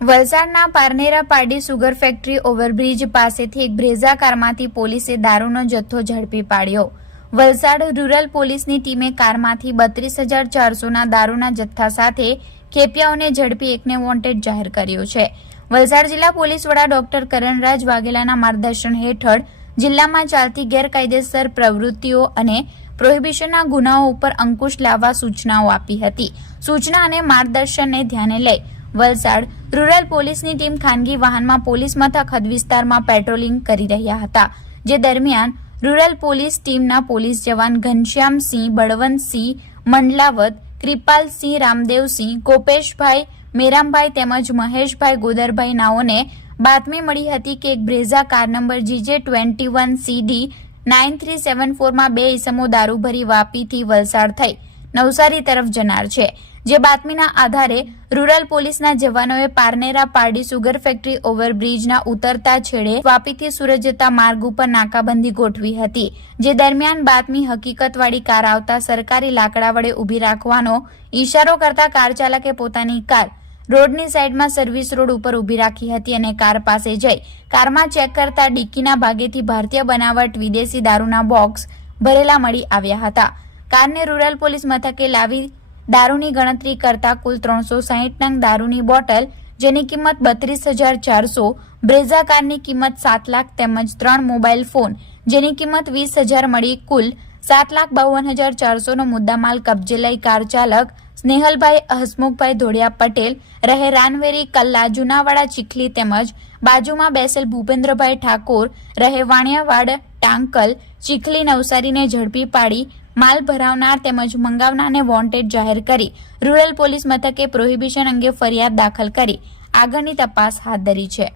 વલસાડના Parnera Pardi sugar factory overbridge પાસેથી એક બ્રેઝા કારમાંથી પોલીસે દારૂનો જથ્થો ઝડપી પાડ્યો. વલસાડ રૂરલ પોલીસની ટીમે કારમાંથી બત્રીસ હજાર ચારસોના દારૂના જથ્થા સાથે ખેપિયાઓને ઝડપી એકને વોન્ટેડ જાહેર કર્યો છે. વલસાડ જિલ્લા પોલીસ વડા ડોક્ટર કરણરાજ વાઘેલાના માર્ગદર્શન હેઠળ જિલ્લામાં ચાલતી ગેરકાયદેસર પ્રવૃત્તિઓ અને પ્રોહિબિશનના ગુનાઓ ઉપર અંકુશ લાવવા સૂચનાઓ આપી હતી. સૂચના અને માર્ગદર્શનને ધ્યાને લઈ વલસાડ રૂરલ પોલીસની ટીમ ખાનગી વાહનમાં પોલીસ મથક હદ વિસ્તારમાં પેટ્રોલિંગ કરી રહ્યા હતા, જે દરમિયાન રૂરલ પોલીસ ટીમના પોલીસ જવાન ઘનશ્યામસિંહ બળવંતસિંહ મંડલાવત, કૃપાલસિંહ રામદેવસિંહ, ગોપેશભાઈ મેરામભાઈ તેમજ મહેશભાઈ ગોદરભાઈ નાઓને બાતમી મળી હતી કે એક Brezza car number GJ twenty one CD nine three seven ફોરમાં બે ઇસમો દારૂ ભરી વાપીથી વલસાડ થઈ નવસારી તરફ જનાર છે. જે બાતમીના આધારે રૂરલ પોલીસના જવાનોએ પારનેરા પારડી સુગર ફેક્ટરી ઓવરબ્રિજના ઉતરતા છેડે વાપીથી સુરત જતા માર્ગ ઉપર નાકાબંધી ગોઠવી હતી. જે દરમિયાન બાતમી હકીકતવાળી કાર આવતા સરકારી લાકડા વડે ઊભી રાખવાનો ઈશારો કરતા કાર ચાલકે પોતાની કાર રોડની સાઈડમાં સર્વિસ રોડ ઉપર ઊભી રાખી હતી અને કાર પાસે જઈ કારમાં ચેક કરતા ડિક્કીના ભાગેથી ભારતીય બનાવટ વિદેશી દારૂના બોક્સ ભરેલા મળી આવ્યા હતા. કારને રૂરલ પોલીસ મથકે લાવી દારૂની ગણતરી કરતા કુલ ત્રણસો સાહીઠ નંગ દારૂની બોટલ, જેની કિંમત બત્રીસ હજાર ચારસો બ્રેઝા કારની કિંમત સાત લાખ તેમજ ત્રણ મોબાઈલ ફોન, જેની કિંમત વીસ હજાર મળી કુલ સાત લાખ બાવન હજાર ચારસોનો મુદ્દામાલ કબજે લઈ કાર ચાલક સ્નેહલભાઈ હસમુખભાઈ ધોળિયા પટેલ રહે રાનવેરી કલ્લા, જુનાવાડા, ચીખલી તેમજ બાજુમાં બેસેલ ભૂપેન્દ્રભાઈ ઠાકોર રહે વાણિયાવાડ, ટાંકલ, ચીખલી નવસારીને ઝડપી પાડી માલ ભરાવનાર તેમજ મંગાવનારને વોન્ટેડ જાહેર કરી. રૂરલ પોલીસ મથકે પ્રોહિબિશન અંગે ફરિયાદ દાખલ કરી. આગળની તપાસ હાથ ધરી છે.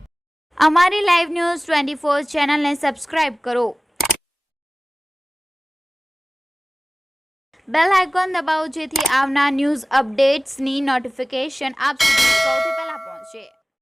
અમારી લાઈવ ન્યૂઝ ટ્વેન્ટી ફોર ચેનલને સબસ્ક્રાઇબ કરો. બેલ આઇકોન દબાવો જેથી આવનાર ન્યૂઝ અપડેટ્સની નોટિફિકેશન આપ સુધી સૌથી પહેલા પહોંચે.